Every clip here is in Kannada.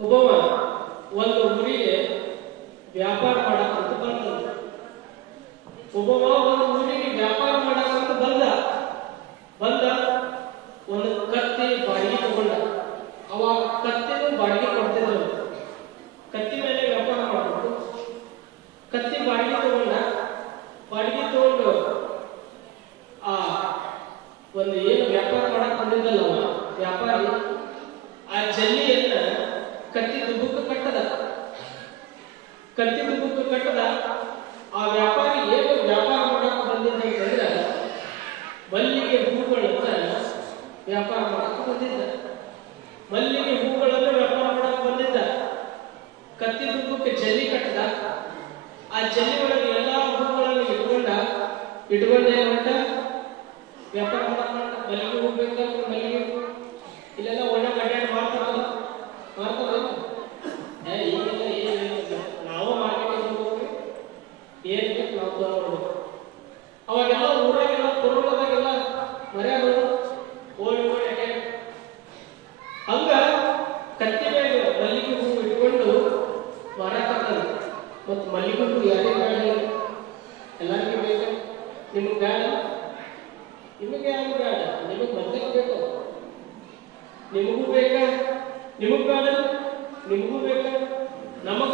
ಒಬ್ಬವ ಒಂದು ಊರಿಗೆ ವ್ಯಾಪಾರ ಮಾಡಕ್ಕಂತ ಬಂದ. ಒಬ್ಬವ ಒಂದು ಊರಿಗೆ ವ್ಯಾಪಾರ ಮಾಡಕ್ಕಂತ ಬಂದ ಒಂದು ಕತ್ತಿ ಬಾಡಿಗೆ ತಗೊಂಡ. ಅವಾಗ ಕತ್ತಿನೂ ಬಾಡಿಗೆ ಕೊಡ್ತಿದ್ರು. ಕತ್ತಿ ಮೇಲೆ ವ್ಯಾಪಾರ ಮಾಡಬೇಕು. ಕತ್ತಿ ಬಾಡಿಗೆ ತಗೊಂಡು ಆ ಒಂದು ಏನು ವ್ಯಾಪಾರ ಮಾಡಕ್ ಬಂದಿದ್ದಲ್ಲ ವ್ಯಾಪಾರಿ, ಆ ಜಲ್ಲಿಯನ್ನ ಕತ್ತಿ ದುಬ್ಬಕ್ಕೆ ಕಟ್ಟದ. ಆ ವ್ಯಾಪಾರಿ ಏನು ವ್ಯಾಪಾರ ಮಾಡಕ್ ಬಂದಿದ್ದ ಅಂತಂದ್ರೆ ಮಲ್ಲಿಗೆ ಹೂಗಳನ್ನ ವ್ಯಾಪಾರ ಮಾಡಕ್ ಬಂದಿದ್ದ. ಕತ್ತಿ ದುಬ್ಬಕ್ಕೆ ಜಲ್ಲಿ ಕಟ್ಟದ. ಆ ಜಲ್ಲಿ ಒಳಗೆ ಎಲ್ಲಾ ಹೂಗಳನ್ನು ಇಟ್ಕೊಂಡ ಏನ್ ಮಾಡ ವ್ಯಾಪಾರ ಮಾಡಕ್ ಮಲ್ಲಿಗೆ ಹೂ ಬೇಕಾದ್ರೆ ಮಲ್ಲಿಗೆ ಹೂ ಇಲ್ಲೆಲ್ಲ ಒಳ್ಳೆ ಅಡ್ಡಾಡಿ ಮಾಡ್ತಾರಲ್ಲ ಈಗೆಲ್ಲ ಏನಿಲ್ಲ, ನಾವು ಮಾರ್ಕೆಟಿಂಗ್ ಹೋಗ್ಬೇಕು, ಏನ್ ಬೇಕು ನಾವು ತಗೊಂಡ್ಬೇಕು. ಅವಾಗೆಲ್ಲ ಊರಾಗೆಲ್ಲ ಕೊರೋನಾದಾಗೆಲ್ಲ ಮರ್ಯಾದೋದು ಓಡಿ ಅಡ್ಡಾಡಿ ಹಂಗ ಕತ್ತಿ ಮೇಲೆ ಮಲ್ಲಿಗೆ ಹೂ ಇಟ್ಕೊಂಡು ಮಾರಾಕತ್ತಾರೆ. ಮತ್ತು ಮಲ್ಲಿಗೆ ಹೂ ಯಾರೇ ಬೇಡ, ಎಲ್ಲರಿಗೂ ಬೇಕು. ನಿಮಗೆ ಬೇಡ, ನಿಮಗೆ ಯಾರು ಬೇಡ, ನಿಮಗೆ ಮದ್ದಕ್ಕೆ ಬೇಕು, ನಿಮಗೂ ಬೇಕಾ, ನಿಮಗ್ ಬೇಡ, ನಿಮಗೂ ಬೇಕಾ, ನಮಗೂ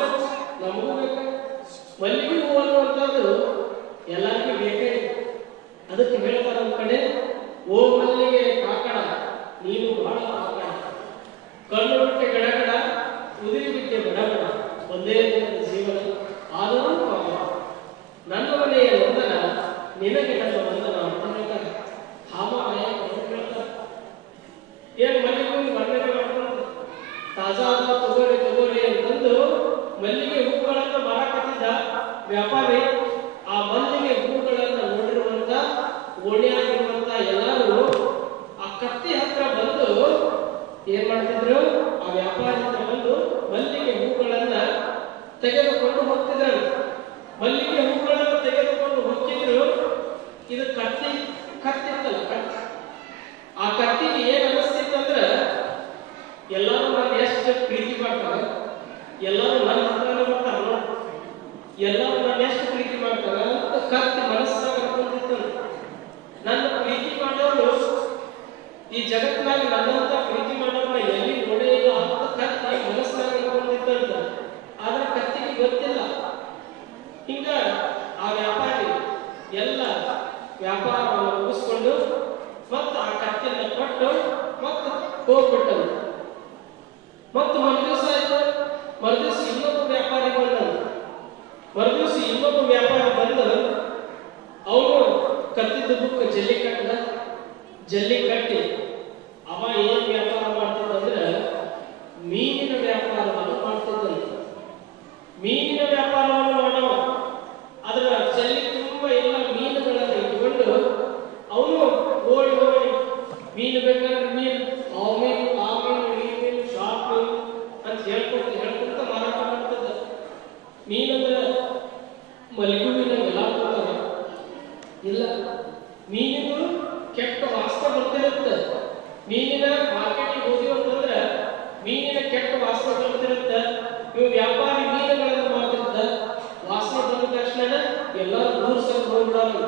ಬೇಕಾ. ಮಲ್ಲಿಗೆ ಹೂ ಅನ್ನುವಂಥದ್ದು ಎಲ್ಲರಿಗೂ ಬೇಕೇ. ಅದಕ್ಕೆ ಹೇಳ್ತಾರೆ ಒಂದ್ ಕಡೆ, ಓ ಮಲ್ಲಿಗೆ ಕಾಕಡ ನೀನು ಬಹಳ ಕಾಕಡ, ಕಣ್ಣು ಬಿಟ್ಟೆ ಗಡಗಡ, ಉದಿರಿ ಬಿಟ್ಟೆ ಬಡಬಡ, ಒಂದೇ ದಿನದ ಜೀವನ ಆದರೂ ನನ್ನ ಮನೆಯ ವಂದನ ನಿನಗೆ ನನ್ನ ವಂದನ ಅಂತ ಹೇಳ್ತಾರೆ. ಹಾಮಾಯ ಹೇಳ್ತಾರೆ. ಏನು ಮಲ್ಲಿಗೆ ವರ್ಣನೆ ಮಾಡ್ಕೊಂಡು ತಾಜಾದ ತಗೋರಿ ಅಂತಂದು ಮಲ್ಲಿಗೆ ಹೂಗಳನ್ನು ಮಾರಾಕತ್ತಿದ್ದ ವ್ಯಾಪಾರಿ. ಆ ಮಲ್ಲಿಗೆ ಹೂಗಳನ್ನು ನೋಡಿರುವಂತ ಓಣಿಯಾಗಿರುವಂತ ಎಲ್ಲರೂ ಆ ಕತ್ತಿ ಹತ್ರ ಬಂದು ಏನ್ ಮಾಡ್ತಿದ್ರು, ಆ ವ್ಯಾಪಾರಿ ಹತ್ರ ಬಂದು ಮಲ್ಲಿಗೆ ಹೂಗಳನ್ನ ತೆಗೆದುಕೊಂಡು ಹೋಗ್ತಿದ್ರು. ಮಲ್ಲಿಗೆ ಹೂಗಳನ್ನು ತೆಗೆದುಕೊಂಡು ಹೋಗ್ತಿದ್ರು. ಇದು ಕತ್ತಿತ್ತಲ್ಲ, ಆ ಕತ್ತಿಗೆ ಏನ್ ಅನಿಸ್ತಿತ್ತಂದ್ರ ಎಲ್ಲರೂ ನಾನು ಎಷ್ಟು ಪ್ರೀತಿ ಮಾಡ್ತಾರೆ, ಎಲ್ಲರೂ ನನ್ನ ಹತ್ರನೇ ಬರ್ತಾರ, ಎಲ್ಲರೂ ನಾನು ಎಷ್ಟು ಪ್ರೀತಿ ಮಾಡ್ತಾರ ಅಂತ ಕತ್ತಿ ಮನಸ್ಸಾಗ ಅನ್ಕೊಂಡಿತ್ತು. ನನ್ನ ಪ್ರೀತಿ ಮಾಡೋರು ಈ ಜಗತ್ತಿನಾಗ ನನ್ನಂತ ಪ್ರೀತಿ ಮಾಡೋರ ಎಲ್ಲಿ ನೋಡೇ ಇಲ್ಲ ಅಂತ ಕತ್ತಿ ಮನಸ್ಸಾಗ ಅನ್ಕೊಂಡಿದ್ದಂತ. ಆದ್ರೆ ಕತ್ತಿಗೆ ಗೊತ್ತಿಲ್ಲ. ಹಿಂಗ ಆ ವ್ಯಾಪಾರಿ ಎಲ್ಲ ವ್ಯಾಪಾರವನ್ನು ಮುಗಿಸ್ಕೊಂಡು ಮತ್ತು ಆ ಕತ್ತಿನ ಕೊಟ್ಟು ಮತ್ತು ಹೋಗ್ಬಿಟ್ಟನು. ಮತ್ತು ಮರುದಿವಸ ಆಯ್ತು. ಮರುದಿವಸ ಇನ್ನೊಬ್ಬ ವ್ಯಾಪಾರಿ ಬಂದ ಅವನು ಕತ್ತಿ ದುಬ್ಬಕ್ಕೆ ಜಲ್ಲಿ ಕಟ್ಟಿ ಅವ ಏನ್ ವ್ಯಾಪಾರ ಮಾಡ್ತಿದ್ದಂದ್ರೆ ಮೀನಿನ ವ್ಯಾಪಾರವನ್ನು ಮಾಡ್ತಿದ್ದಂತ. ಮೀನಿನ ವ್ಯಾಪಾರವನ್ನು ಮಾಡವ ಅದರ ಜಲ್ಲಿ ತುಂಬಾ ಎಲ್ಲ ಮೀನುಗಳನ್ನು ಇಟ್ಕೊಂಡು ಅವನು ಓಡಿ ಮೀನು ಬೇಕಾದ್ರೆ ಮೀನು, ಆ ಮೀನು, ಈ ಮೀನು, ಶಾರ್ಪ್ ಮೀನು ಅಂತ ಹೇಳ್ಕೊತ ಮಾರಾಟ ಮಾಡ್ತದ. ಮೀನಂದ್ರೆ ಮಲ್ಲಿಗೆ ಮೀನೆಲ್ಲ ಕೊಡ್ತಾರ ಇಲ್ಲ. ಮೀನಿಗೂ ಕೆಟ್ಟ ವಾಸನೆ ಬರ್ತಿರುತ್ತೆ. ಮೀನಿನ ಮಾರ್ಕೆಟಿಗೆ ಹೋಗಿ ಅಂತಂದ್ರೆ ಮೀನಿನ ಕೆಟ್ಟ ವಾಸನೆ ಬರ್ತಿರುತ್ತೆ. ಇವು ವ್ಯಾಪಾರಿ ಮೀನುಗಳನ್ನು ಮಾಡ್ತಿರ್ತ. ವಾಸನೆ ಬಂದ ತಕ್ಷಣ ಎಲ್ಲರೂ ದೂರ ಸರ್ ಹೋಗ್ಬಿಡೋರು.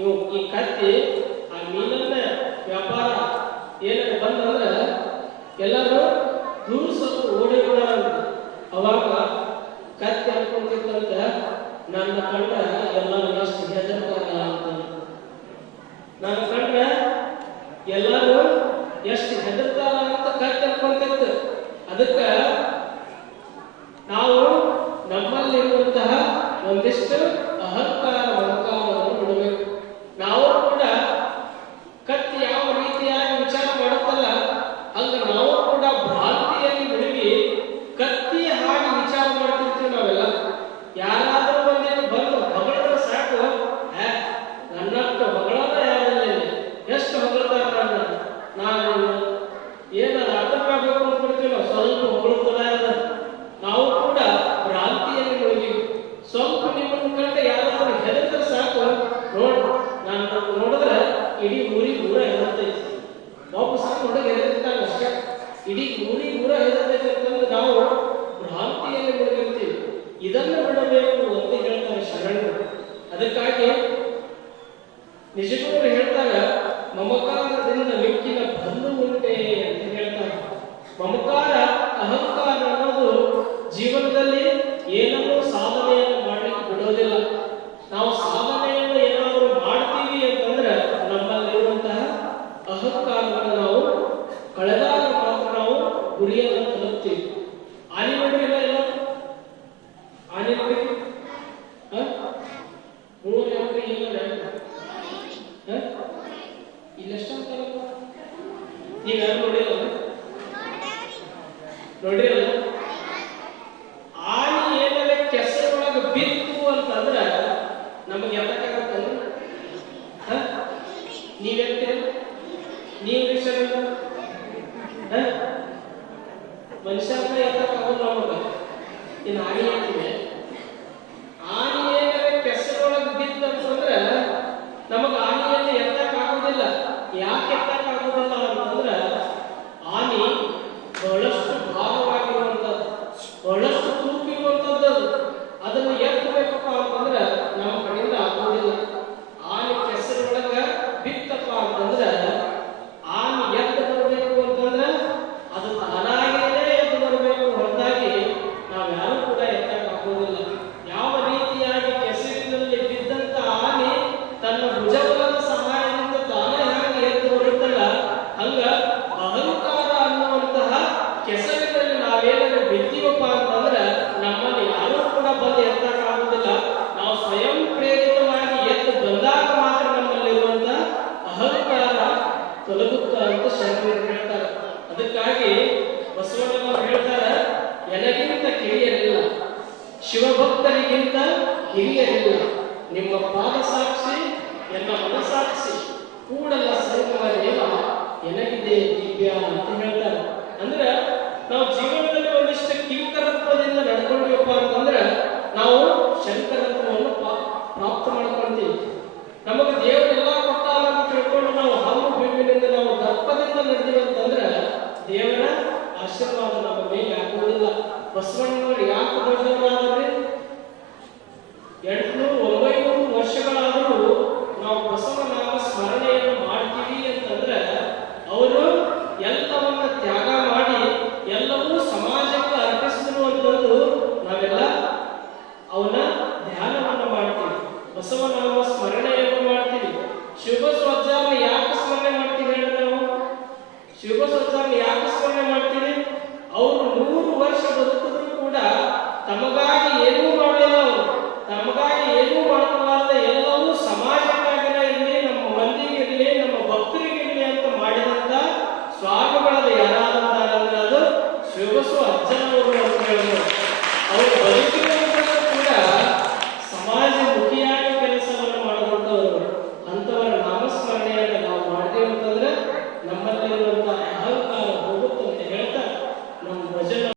ಇವು ಈ ಕತ್ತಿ ಆ ಮೀನನ್ನ ವ್ಯಾಪಾರ ಏನಾದ್ರು ಬಂದಂದ್ರೆ ಎಲ್ಲರೂ ದೂರ ಸ್ವಲ್ಪ ಓಡಿ ಬಿಡೋರು. ಅವಾಗ ಕತ್ತಿ ಅನ್ಕೊಂತಿತ್ತಂತ ನನ್ನ ಕಂಡ್ರ ಎಲ್ಲರೂ ಎಷ್ಟು ಹೆದರ್ತಾರ ಅಂತ. ನನ್ನ ಕಂಡ್ರ ಎಲ್ಲರೂ ಎಷ್ಟು ಹೆದರ್ತಾರ ಅಂತ ಕತ್ತಿ ಅನ್ಕೊಂತಿತ್ತು. ಅದಕ್ಕೆ ನಾವು ನಮ್ಮಲ್ಲಿರುವಂತಹ ಒಂದಿಷ್ಟು ಅಹಂಕಾರವನ್ನು ಬಿಡಬೇಕು. ನಾವು ಕೂಡ ಕತ್ತಿ ಯಾವ ರೀತಿಯಾಗಿ ವಿಚಾರ ಮಾಡುತ್ತಲ್ಲ ಹಂಗ ನಾವು ಕೂಡ ಭ್ರಾಂತಿಯಲ್ಲಿ ಮುಳುಗಿ ಕತ್ತಿಯ ಹಾಗೆ ವಿಚಾರ ಮಾಡ್ತಿರ್ತೀವಿ ನಾವೆಲ್ಲ. ಯಾರಾದರೂ ಬಂದೇನು ಬಂದು ಹೊಗಳಿದ್ರೆ ಸಾಕು, ನನ್ನಷ್ಟು ಹೊಗಳದ ಯಾರಿಲ್ಲ, ಎಷ್ಟು ಹೊಗಳ್ತಾರ ನಾನು ಏನಾದ್ರು ಅರ್ಥ ಮಾಡ್ಬೇಕು ಅಂದ್ಬಿಡ್ತೀವಿ ನಾವು. ಸ್ವಲ್ಪ ಹೊಗಳು ಇನ್ನು ಆನೆ ಅಂತಿವೆ. ಆನೆ ಏನಾರ ಕೆಸರೊಳಗೆ ಬಿತ್ತಂತಂದ್ರೆ ನಮಗೆ ಆನೆಯನ್ನು ಎತ್ತಕ್ ಆಗೋದಿಲ್ಲ. ಯಾಕೆ ಎತ್ತಕ್ ಆಗೋದಿಲ್ಲ ಅಂತಂದ್ರೆ ಆನೆ ಬಹಳಷ್ಟು ಭಾರವಾಗಿರುವಂಥದ್ದು, ಬಹಳಷ್ಟು ತೂಕಿರುವಂಥದ್ದು. ಅದನ್ನು ಎತ್ತಬೇಕಪ್ಪ ಅಂತಂದ್ರೆ ನಮ್ಮ ಕಡೆಯಿಂದ ಆಗೋದಿಲ್ಲ. ಆನೆ ಕೆಸರೊಳಗ ಬಿತ್ತಪ್ಪ ಅಂತಂದ್ರೆ ಆನೆ ಎದ್ದು ಬರಬೇಕು ಅಂತಂದ್ರೆ ಅದು ತಾನಾಗಿಯೇ ಎದ್ದು ಬರಬೇಕು ಹೊರತಾಗಿ ನಾವ್ಯಾರು ಕೂಡ ಎತ್ತಕ್ಕೆ ಆಗೋದಿಲ್ಲ. ಯಾವ ರೀತಿಯಾಗಿ ಕೆಸರಿನಲ್ಲಿ ಬಿದ್ದಂತ ಆನೆ ತನ್ನ ಭುಜಬಲದ ಸಹಾಯದಿಂದ ತಾನೇ ಹಾಗೆ ಎದ್ದು ಬರುತ್ತಲ್ಲ, ಹಂಗ ಅಹಂಕಾರ ಅನ್ನುವಂತಹ ಕೆಸರಿನಲ್ಲಿ ನಾವೇನಾದ್ರೂ ಬಿದ್ದೀವಪ್ಪ ಅಂತಂದ್ರೆ ನಮ್ಮಲ್ಲಿ ಯಾರೂ ಕೂಡ ಬಂದು ಎತ್ತಕ್ಕೆ ಆಗೋದಿಲ್ಲ. ನಾವು ಸ್ವಯಂ ಪ್ರೇರಿತವಾಗಿ ಎದ್ದು ಬಂದಾಗ ಮಾತ್ರ ನಮ್ಮಲ್ಲಿರುವಂತ ಅಹಂಕಾರ ತೊಲಗುತ್ತ ಅಂತ ಶರಣರು ಹೇಳ್ತಾರೆ. ಅದಕ್ಕಾಗಿ ಬಸವಣ್ಣನವರು ಹೇಳ್ತಾರೆ, ನನಗಿಂತ ಕಿರಿಯರಿಲ್ಲ, ಶಿವಭಕ್ತರಿಗಿಂತ ಹಿರಿಯರಿಲ್ಲ, ನಿಮ್ಮ ಪಾದ ಸಾಕ್ಷಿ ಎಲ್ಲ ಮನಸಾಕ್ಷಿ ಕೂಡಲ ಸಂಗಮ ದೇವ ಎನಗಿದೆ ದಿವ್ಯ ಅಂತ ಹೇಳ್ತಾರೆ. ಅಂದ್ರೆ ನಾವು ಜೀವನದಲ್ಲಿ ಒಂದಿಷ್ಟು ಕಿಂಕರತ್ವದಿಂದ ನಡ್ಕೊಂಡಿವಪ್ಪ ಅಂತಂದ್ರೆ ನಾವು ಶಂಕರತ್ವವನ್ನು ಪ್ರಾಪ್ತ ಮಾಡ್ಕೊಳ್ತೀವಿ. ನಮಗೆ ದೇವರೆಲ್ಲ ಕೊಟ್ಟಾಲ ಅಂತ ತಿಳ್ಕೊಂಡು ನಾವು ಹಲ್ಲು ಬಿಡುವಿನಿಂದ ನಾವು ದರ್ಪದಿಂದ ನಡೆದಿವಿ ಅಂತಂದ್ರೆ ದೇವರ ಆಶೀರ್ವಾದ ನಮ್ಮ ಮೇಲೆ ಆಗುವುದಿಲ್ಲ. ಬಸವಣ್ಣನವರು ಯಾಕೆ ದೊಡ್ಡವರಾದ್ರಿ? 800